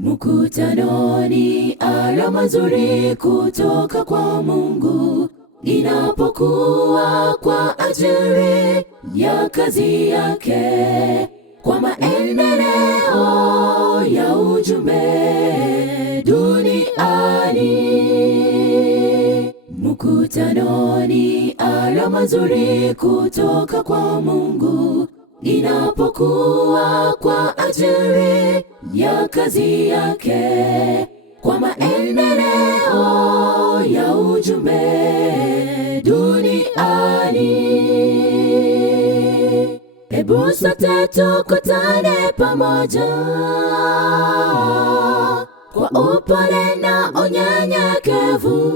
Mkutano ni alama nzuri kutoka kwa Mungu inapokuwa kwa ajili ya kazi yake, kwa maendeleo ya ujumbe duniani. Mkutano ni alama nzuri kutoka kwa Mungu inapokuwa kwa ajili ya kazi yake, kwa maendeleo ya ujumbe duniani. Hebu sote tukutane pamoja kwa upole na unyenyekevu,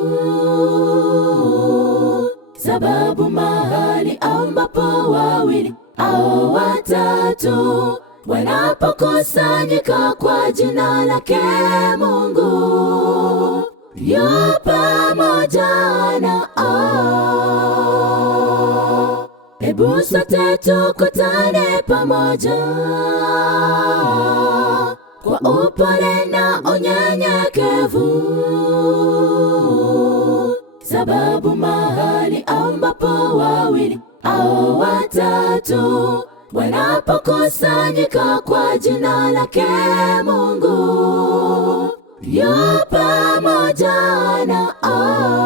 sababu mahali ambapo wawili au watatu wanapokusanyika kwa jina lake Mungu, yu pamoja nao. Hebu sote tukutane pamoja kwa upole na unyenyekevu, sababu mahali ambapo wawili au watatu wanapokusanyika kwa jina lake Mungu, yu pamoja nao.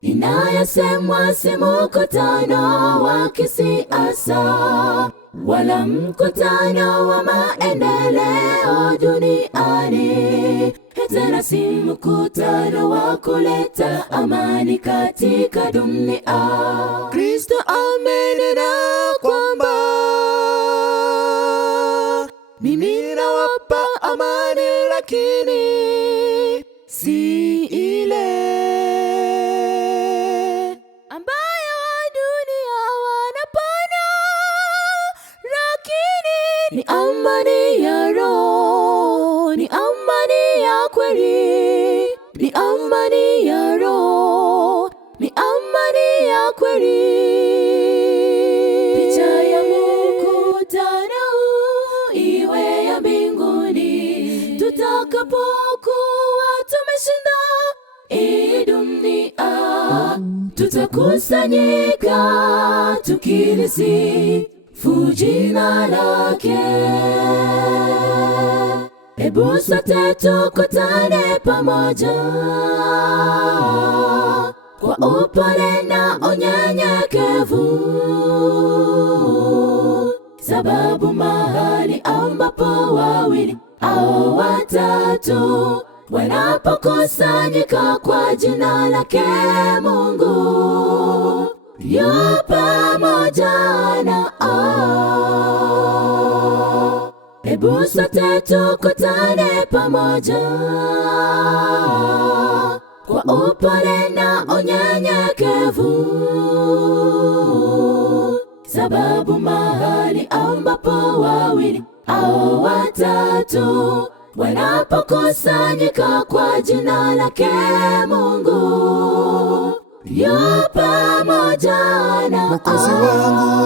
Inayosemwa si mkutano wa kisiasa wala mkutano wa maendeleo duniani, tena si mkutano wa kuleta amani katika dunia. Kristo amenena kwamba mimi nawapa amani, lakini si ile ambayo dunia wanapana, lakini ni amani ya Roho, ni amani ya kweli, ni amani ya Roho, ni amani ya kweli. Picha ya mkutano iwe ya mbinguni, tutakapokuwa tumeshinda hii dunia, tutakusanyika tukilisifu jina lake. Hebu sote tukutane pamoja kwa upole na unyenyekevu, sababu mahali ambapo wawili au watatu wanapokusanyika kwa jina lake Mungu, yu pamoja nao. Hebu sote tukutane pamoja kwa upole na unyenyekevu, sababu mahali ambapo wawili au watatu wanapokusanyika kwa jina lake Mungu, yu pamoja nao. Mwokozi wangu